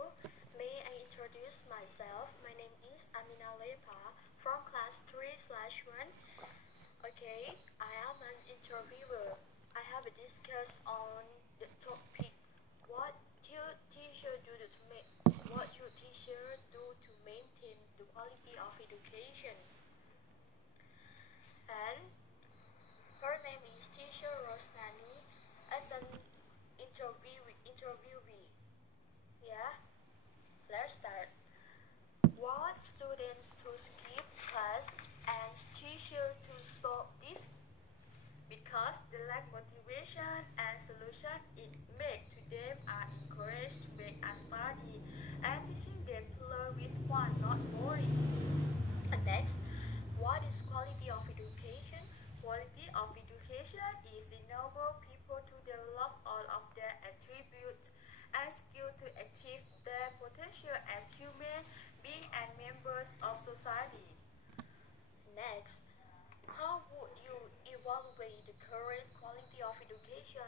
Assalamualaikum. May I introduce myself? My name is Amina Lepa from class 3/1. Okay, I am an interviewer. I have a discuss on the topic what should teacher do to make what should teacher do to maintain the quality of education. And her name is teacher Rosnani as an interviewee. Yeah, let's start. Want students to skip class and teacher to solve this? Because the lack motivation and solution it make to them are encouraged to make us study and teaching them to learn with fun, not boring. And next, what is quality of education? Quality of education is enable people to develop all of their attributes and skill to achieve their potential as human beings and members of society. Next, how would you evaluate the current quality of education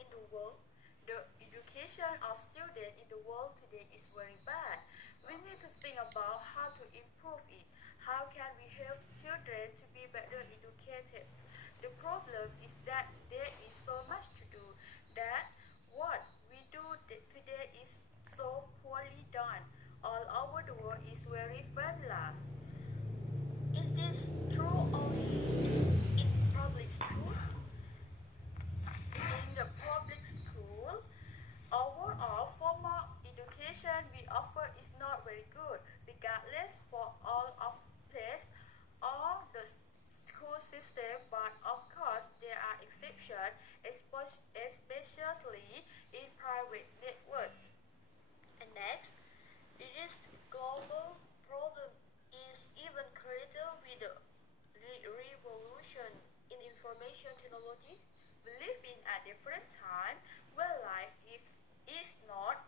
in the world? The education of students in the world today is very bad. We need to think about how to improve it. How can we help children to be better educated? The problem is that there is so much to do that what we do today is so poorly done. All over the world is very vanilla. Is this true only in public school? In the public school, overall formal education we offer is not very good, regardless for all of place or the school system, but of course there are exceptions, especially in private networks. And next, it is global problem is even greater with the revolution in information technology. We live in a different time where life is not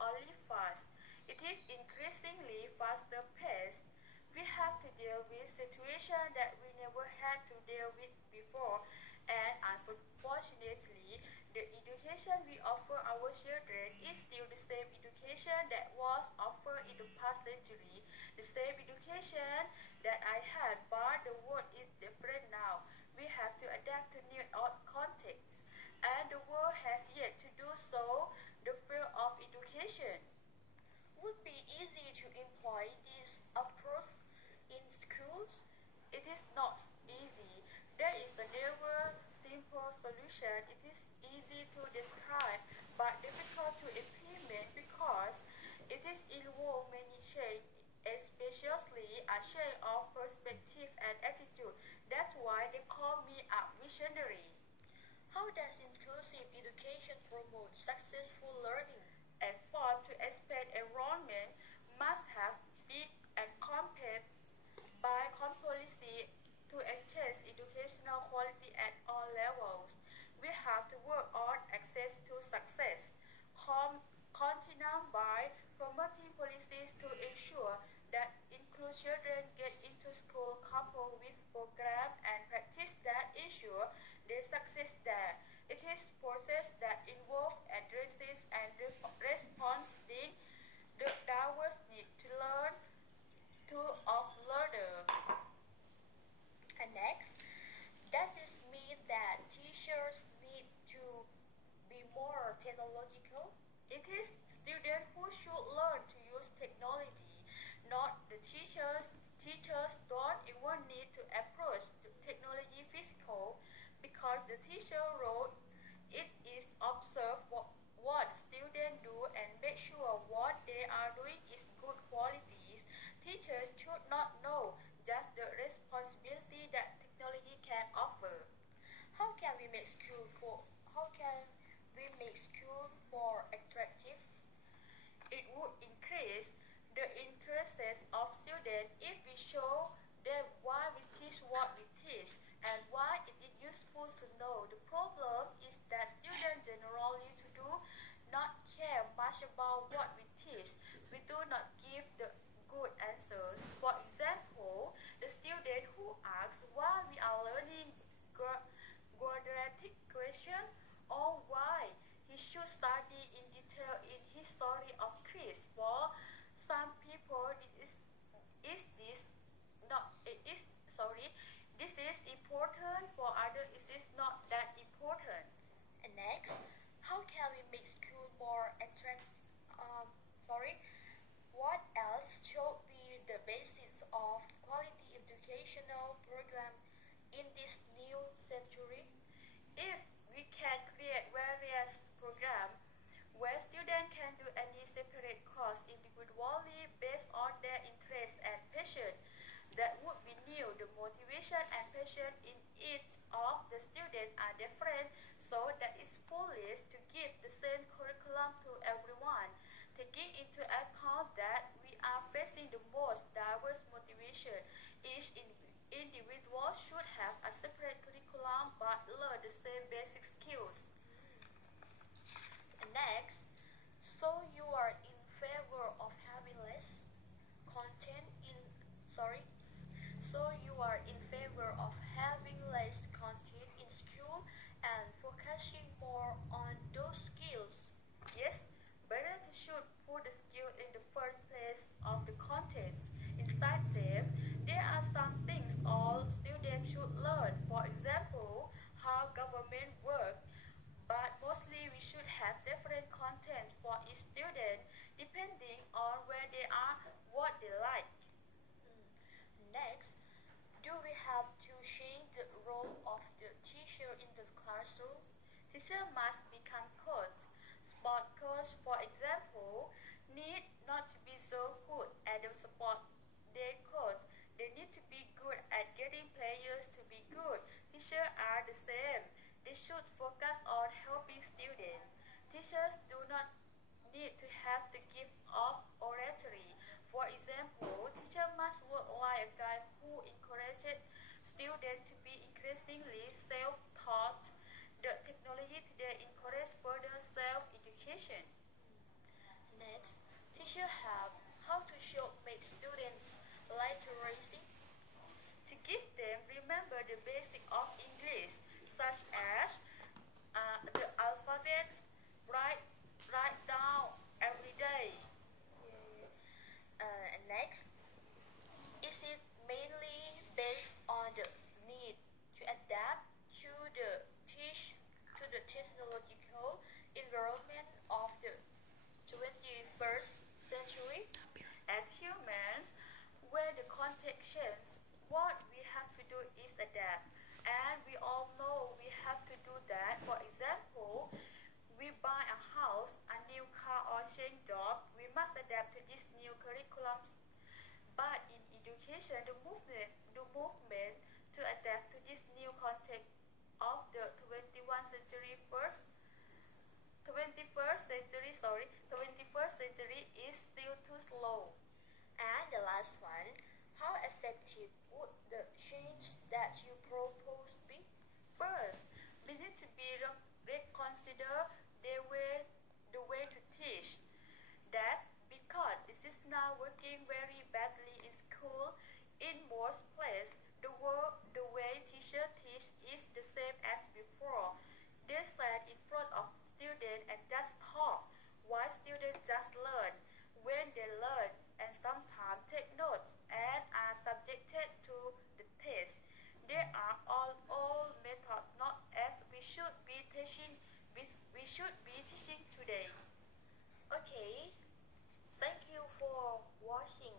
only fast, it is increasingly faster paced. We have to deal with situations that we never had to deal with before, and unfortunately, the education we offer our children is still the same education that was offered in the past century, the same education that I had, but the world is different now. We have to adapt to new contexts, and the world has yet to do so. The field of education would be easy to employ this approach in schools. It is not easy. There is a never simple solution. It is easy to describe but difficult to implement because it is involve many change, especially a change of perspective and attitude. That's why they call me a visionary. How does inclusive education promote successful learning? A fun to expect enrollment must have big and compact by policy to enhance educational quality at all levels. We have to work on access to success, continue by promoting policies to ensure that include children get into school coupled with programs and practice that ensure their success there. It is process that involve addresses and responding the diverse need to learn to of learner. And next, does this mean that teachers need to be more technological? It is students who should learn to use technology, not the teachers. Teachers don't even need to approach the technology physical because the teacher role it is observe what students do and make sure what they are doing is good qualities. Teachers should not know just the responsibility that technology can offer. How can we make school for how can we make school more attractive? It would increase the interests of students if we show them why we teach what we teach and why it is useful to know. The problem is that students generally do not care much about what we teach. We do not give the good answers. For example, the student who asks why we are learning quadratic question or why he should study in detail in history of Greece. For some people, is this not it is sorry this is important, for others it is not that important. And next, how can we make school more attractive? Sorry, what else should be the basis of quality educational program in this new century? If we can create various programs where students can do any separate course individually based on their interest and passion, that would be new. The motivation and passion in each of the students are different, so that is foolish to give the same curriculum to everyone. Taking into account that we are facing the most diverse motivation, each individual should have a separate curriculum but learn the same basic skills. And next, so you are in favor of having less content in sorry so you are in favor of having less content in school and focusing more on those skills. Yes, better to should put the skill in the first place of the contents. Inside them, there are some things all students should learn. For example, how government work. But mostly we should have different content for each student depending on where they are, what they like. Next, do we have to change the role of the teacher in the classroom? Teacher must become coach. Sport coach, for example, need not to be so good at the sport they coach. They need to be good at getting players to be good. Teachers are the same. They should focus on helping students. Teachers do not need to have the gift of oratory. For example, teacher must work like a guide who encourages students to be increasingly self-taught. The technology today encourages further self-education. Next, teachers have how to show make students literacy. To give them remember the basic of English, such as the alphabet, write down every day. Next, is it mainly based on the need to adapt to the technological environment of the 21st century? As humans, when the context changes, what we have to do is adapt. And we all know we have to do that. For example, we buy a house, a new car, or change job, we must adapt to this new curriculum. But in education, the movement to adapt to this new context of the 21st century is still too slow. And the last one, how effective would the change that you propose be? First, we need to be reconsider the way to teach. That's because it is now working very badly in school. In most places, the way teachers teach is the same as before. They stand in front of students and just talk, while students just learn. When they learn and sometimes take notes and are subjected to the test, they are all old methods, not as we should be teaching today. Okay, thank you for watching.